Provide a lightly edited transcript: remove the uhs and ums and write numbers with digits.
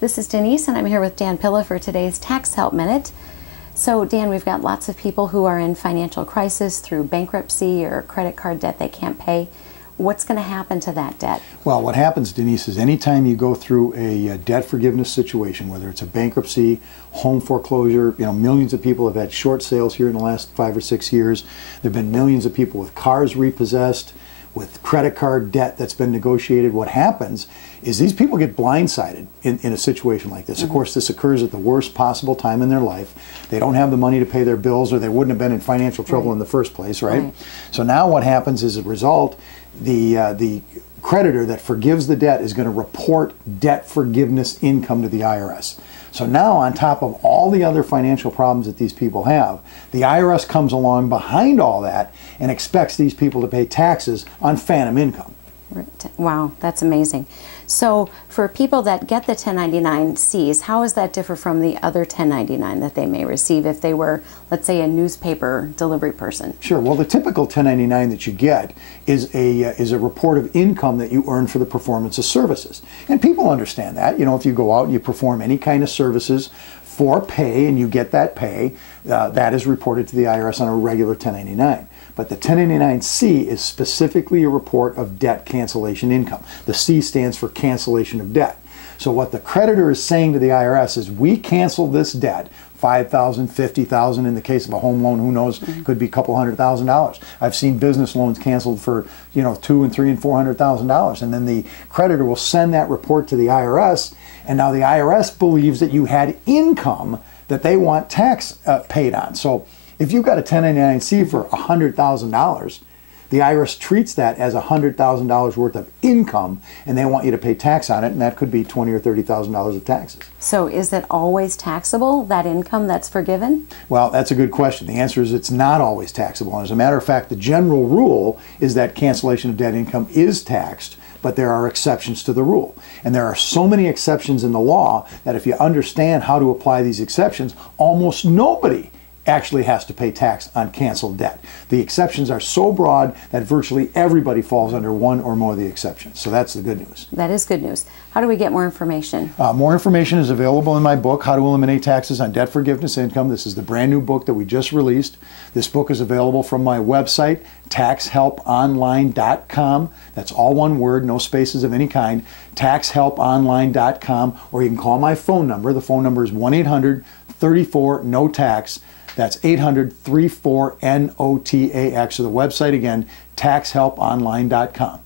This is Denise, and I'm here with Dan Pilla for today's Tax Help Minute. So Dan, we've got lots of people who are in financial crisis through bankruptcy or credit card debt they can't pay. What's going to happen to that debt? Well, what happens, Denise, is anytime you go through a debt forgiveness situation, whether it's a bankruptcy, home foreclosure, millions of people have had short sales here in the last 5 or 6 years. There have been millions of people with cars repossessed, with credit card debt that's been negotiated. What happens is these people get blindsided in a situation like this. Of course, this occurs at the worst possible time in their life. They don't have the money to pay their bills, or they wouldn't have been in financial trouble in the first place, right? So now what happens is, as a result, the creditor that forgives the debt is going to report debt forgiveness income to the IRS. So now, on top of all the other financial problems that these people have, the IRS comes along behind all that and expects these people to pay taxes on phantom income. Wow, that's amazing. So for people that get the 1099-Cs, how does that differ from the other 1099 that they may receive if they were, let's say, a newspaper delivery person? Sure. Well, the typical 1099 that you get is a report of income that you earn for the performance of services. And people understand that. If you go out and you perform any kind of services for pay and you get that pay, that is reported to the IRS on a regular 1099. But the 1099-C is specifically a report of debt cancellation income. The C stands for cancellation of debt. So what the creditor is saying to the IRS is, we cancel this debt, $5,000, $50,000 in the case of a home loan, who knows, could be a couple $100,000. I've seen business loans canceled for, $200,000 and $300,000 and $400,000, and then the creditor will send that report to the IRS, and now the IRS believes that you had income that they want tax paid on. So if you've got a 1099-C for $100,000, the IRS treats that as $100,000 worth of income, and they want you to pay tax on it, and that could be $20,000 or $30,000 of taxes. So is it always taxable, that income that's forgiven? Well, that's a good question. The answer is it's not always taxable. And as a matter of fact, the general rule is that cancellation of debt income is taxed, but there are exceptions to the rule. And there are so many exceptions in the law that if you understand how to apply these exceptions, almost nobody actually has to pay tax on canceled debt. The exceptions are so broad that virtually everybody falls under one or more of the exceptions. So that's the good news. That is good news. How do we get more information? More information is available in my book, How to Eliminate Taxes on Debt Forgiveness Income. This is the brand new book that we just released. This book is available from my website, taxhelponline.com. That's all one word, no spaces of any kind, taxhelponline.com, or you can call my phone number. The phone number is 1-800-34-NO-TAX. That's 800-34-NOTAX. So the website again, taxhelponline.com.